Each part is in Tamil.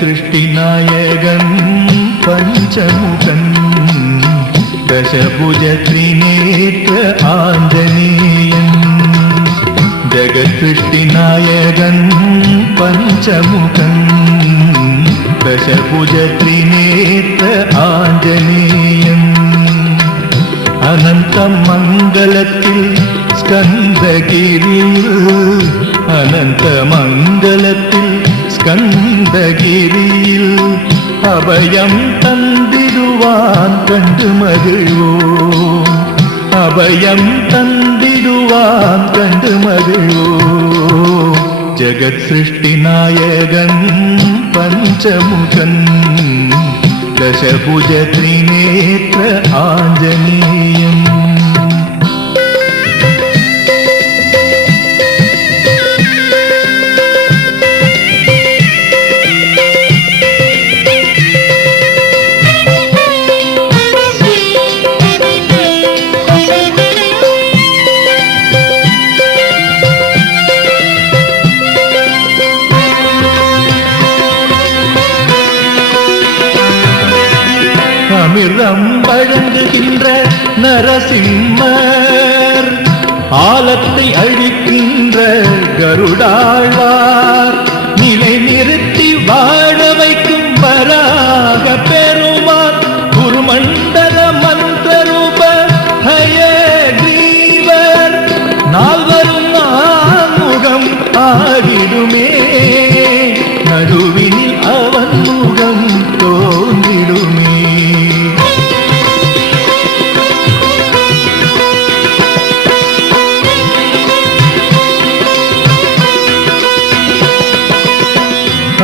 जगत्सृष्टिनायकन् पञ्चमुखन् दशभुज त्रिनेत्र आञ्जनेयन् जगत्सृष्टिनायकन् पञ्चमुखन् दशभुज त्रिनेत्र आञ्जनेयन् अनन्तमङ्गलत्तिल् स्कन्दगिरियिल् अनन्तमङ्गलत्तिल् स्कन्दगिरियिल् अभयं तन्दिरुवान् कण्डु मगिழ்வோம் अभयं तन्दिरुवान् कण्डु मगिழ்வோம் जगत्सृष्टिनायकन् पञ्चमुखन् दशभुज त्रिनेत्र आञ्जनेयम् அமிர்தம் வழங்குகின்ற நரசிம்மர் ஆலத்தை அழிக்கின்ற கருடாழ்வார் நிலை நிறுத்தி வாழ வைக்கும் வராக பெருமான் குருமண்டல மந்திரரூப ஹயக்ரீவர் நால்வரும் ஆமுகம் ஆகிடுமே நடுவினில் அவன் முகம் தோன்றிடுமே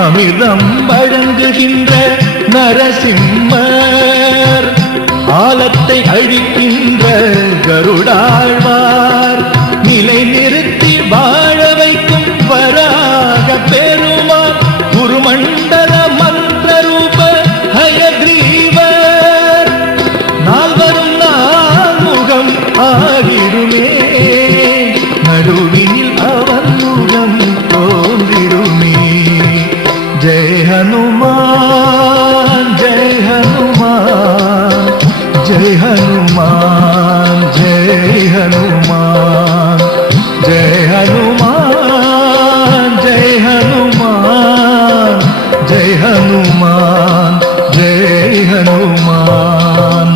அமிர்தம் வழங்குகின்ற நரசிம்மர் ஆலத்தை அழிக்கின்ற கருடாழ்வார் நிலை நிறுத்தி வாழ வைக்கும் வராக பெருமான் குருமண்டல மந்திரரூப ஹயக்ரீவர் நால்வரும் நான்முகம் ஆகிடுமே நடுவினில் அவன் முகம் தோன்றிடுமே जय हनुमान जय हनुमान जय हनुमान जय हनुमान जय हनुमान जय हनुमान जय हनुमान जय हनुमान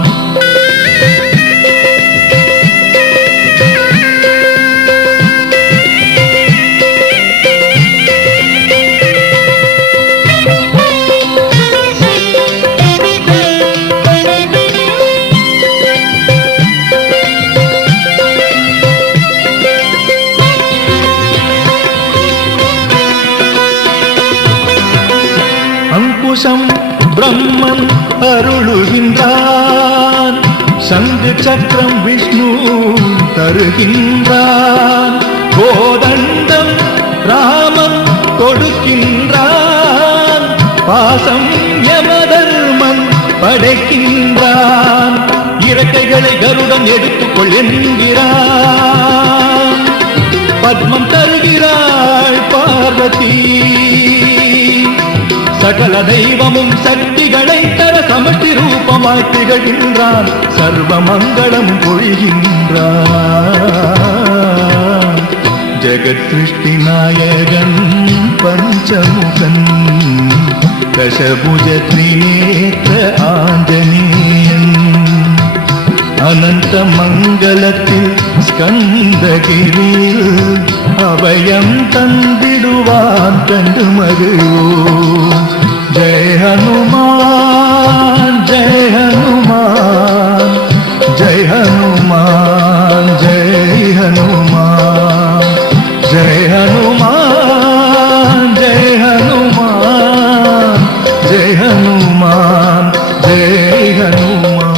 அங்குஷம் பிரம்மன் அருளுகின்றான் சங்கு சக்கரம் விஷ்ணு தருகின்றான் கோதண்டம் ராமன் கொடுக்கின்றான் பாசம் யமதர்மன் படைக்கின்றான் இறக்கைகளை கருடன் எடுத்துக்கொள் என்கிறான் பத்மம் தருகிறாள் பார்வதி சகல தெய்வமும் சக்திகளை தர சமஷ்டி ரூபமாய் திகழ்கின்றான் சர்வ மங்களம் பொழிகின்றான் ஜெகத் சிருஷ்டி நாயகன் பஞ்சமுகன் தசபுஜ திரிநேத்ர ஆஞ்சநேயன் அனந்த மங்களத்தில் ஸ்கந்தகிரியில் அபயம் தந்திடுவான் கண்டு மகிழ்வோம் ஜெய ஹனுமான் ஜெய ஹனுமான் ஜெய ஹனுமான் ஜெய ஹனுமான் ஜெய ஹனுமான் ஜெய ஹனுமான் ஜெய ஹனுமான் ஜெய ஹனுமான்.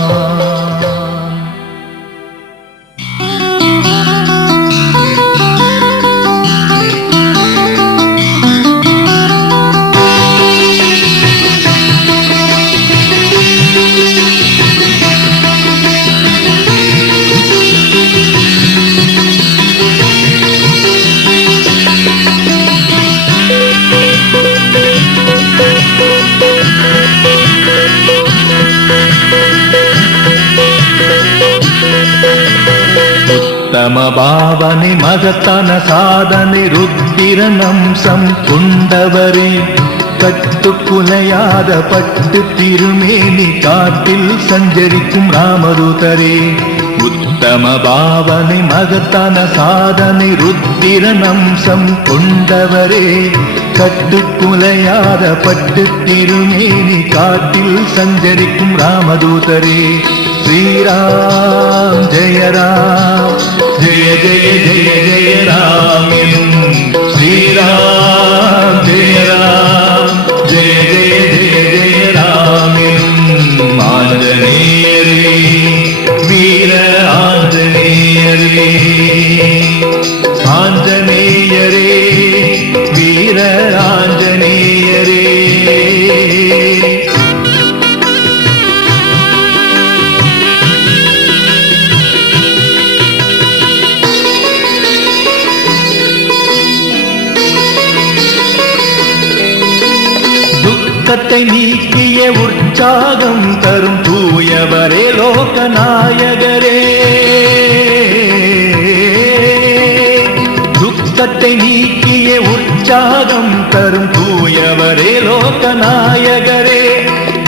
உத்தம பாவனை மகத்தான சாதனை ருத்திரநம்சம் கொண்டவரே கட்டுக்குலையாத பட்டு திருமேனி காட்டில் சஞ்சரிக்கும் ராமதூதரே உத்தம பாவனை மகத்தான சாதனை ருத்திரநம்சம் கொண்டவரே கட்டுக்குலையாத பட்டு திருமேனி காட்டில் சஞ்சரிக்கும் ராமதூதரே ஸ்ரீராம் ஜெய ராம் ஜெய ஜெய ஜெய ஜெய ராம் ஸ்ரீராம் ஜெய ராம் ஜெய ஜெய ஜெய ஜெய ராம் ஆஞ்சநேயரே வீர ஆஞ்சநேயரே ஆஞ்சநேயரே வீர ஆஞ்சநேயரே துக்கத்தை நீக்கிய உற்சாகம் தரும் தூயவரே லோகநாயகரே துக்கத்தை நீக்கிய உற்சாகம் தரும் தூயவரே லோகநாயகரே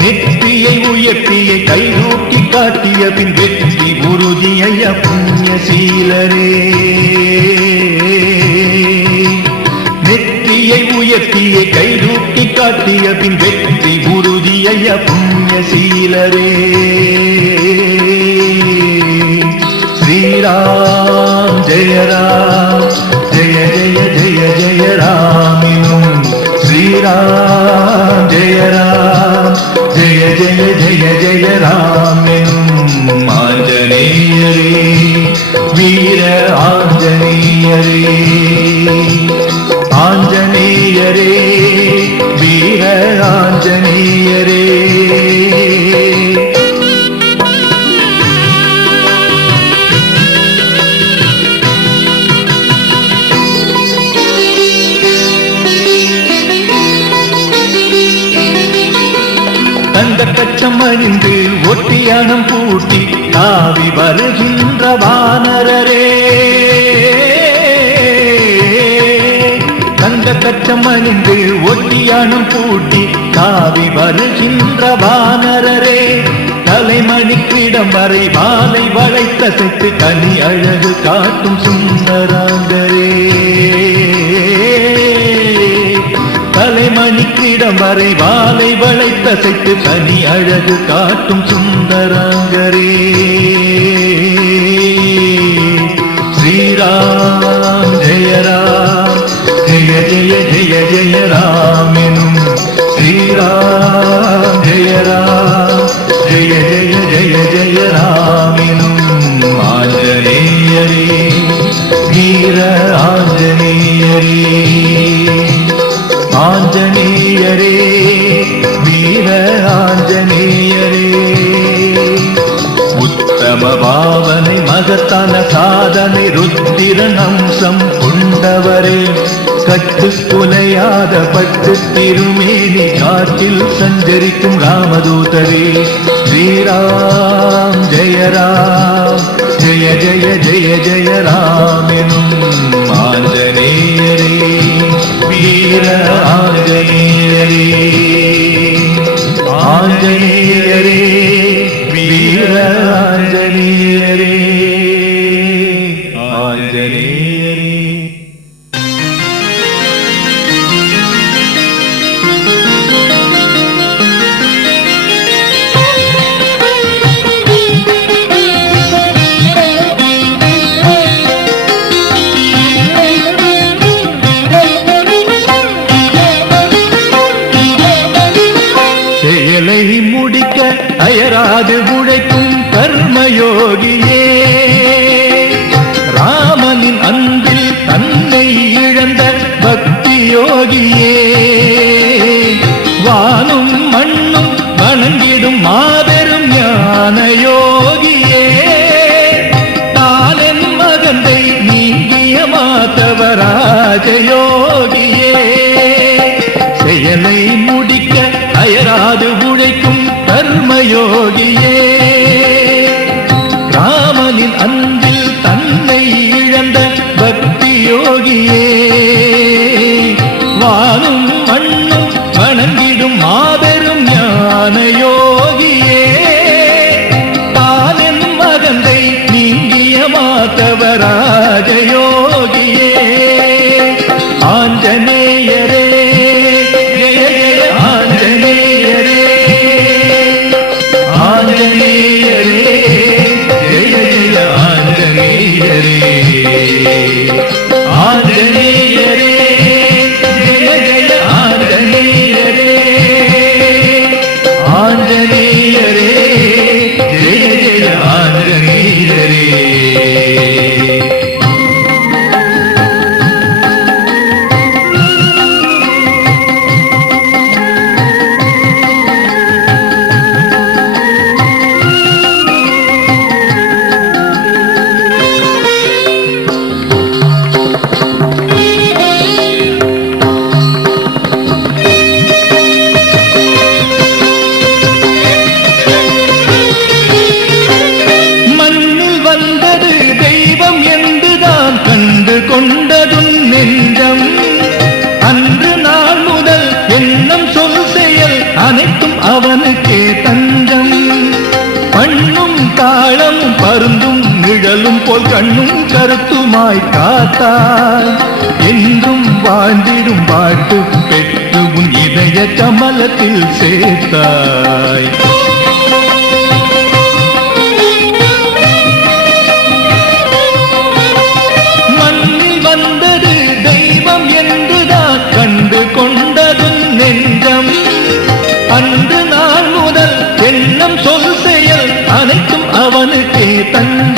நெற்றியை உயர்த்திய கைதூக்கி காட்டிய பின் வெற்றி உறுதிய புண்ணியசீலரே நெற்றியை உயர்த்திய கைதூக்கி காட்டிய பின் வெற்றி உறுதிய புண்ணியசீலரே ஸ்ரீராம் ஜெய ராம் ஜெய ஜெய ஜெய ஜெய ராமினும் ஸ்ரீராம் ஜெய ராம் ஜெய ஜெய ஜெய ஜெய ராமினும் ஆஞ்சநேயரே வீர ஆஞ்சநேயரே ஆஞ்சநேயரே வீர ஆஞ்சநேயரே தங்க கச்சம் அணிந்து ஒட்டியானம் பூட்டி தாவி வருகின்ற வானரரே தங்க கச்சம் அணிந்து ஒட்டியானம் பூட்டி தாவி வருகின்ற வானரரே தலைமணிக்கிடம் வரை வாலை வளைத்த செத்து கனி அழகு காட்டும் சுந்தராங்கரே தலைமணிக்கிடம் வரை வாலை வளைத்த செத்து கனி அழகு காட்டும் சுந்தராங்கரே ஸ்ரீராம் ஜெய ராம் ஜெய ஜெய ஜெய ஜெய ராம் எனும் ஸ்ரீராம் ஜெய ராம் ஜெய ஜெய ஜெய ஜெய ராம் எனும் ஆஞ்சநேயரே வீர ஆஞ்சநேயரே ஆஞ்சநேயரே வீர ஆஞ்சநேயரே உத்தம பாவனை மகத்தான சாதனை ருத்திரநம்சம் கொண்டவரே கட்டுக்குலையாத பட்டு திருமேனி காட்டில் சஞ்சரிக்கும் ராமதூதரே ஸ்ரீராம் ஜெய ராம் ஜெய ஜெய ஜெய ஜெய ராம் எனும் ஆஞ்சநேயரே வீர ஆஞ்சநேயரே ஆஞ்சநேயரே வீர ஆஞ்சநேயரே ஆஞ்சநேயரே செயலை முடிக்க அயராது உழைக்கும் கர்மயோகியே ராமனின் அன்பில் தன்னை இழந்த பக்தி யோகியே வானும் மண்ணும் வணங்கிடும் மாபெரும் ஞான யோகியே தானென் மகந்தை நீங்கிய மாதவராஜ யோகியே செயலை முடிக்க அயராது உழைக்கும் கர்மயோகியே ராமனின் அவனுக்கே தஞ்சம். பண்ணும் தாளம் பருந்தும் நிழலும் போல் கண்ணும் கருத்துமாய் காத்தாய். என்றும் வாழ்ந்திடும் பாட்டு பெற்று உன் இதய கமலத்தில் சேர்த்தாய். மண்ணில் வந்தது தெய்வம் என்றுதான் கண்டு கொண்டதும் நெஞ்சம். அன்று நாள் முதல் எண்ணம் சொல் செயல் அனைத்தும் அவனுக்கே தன்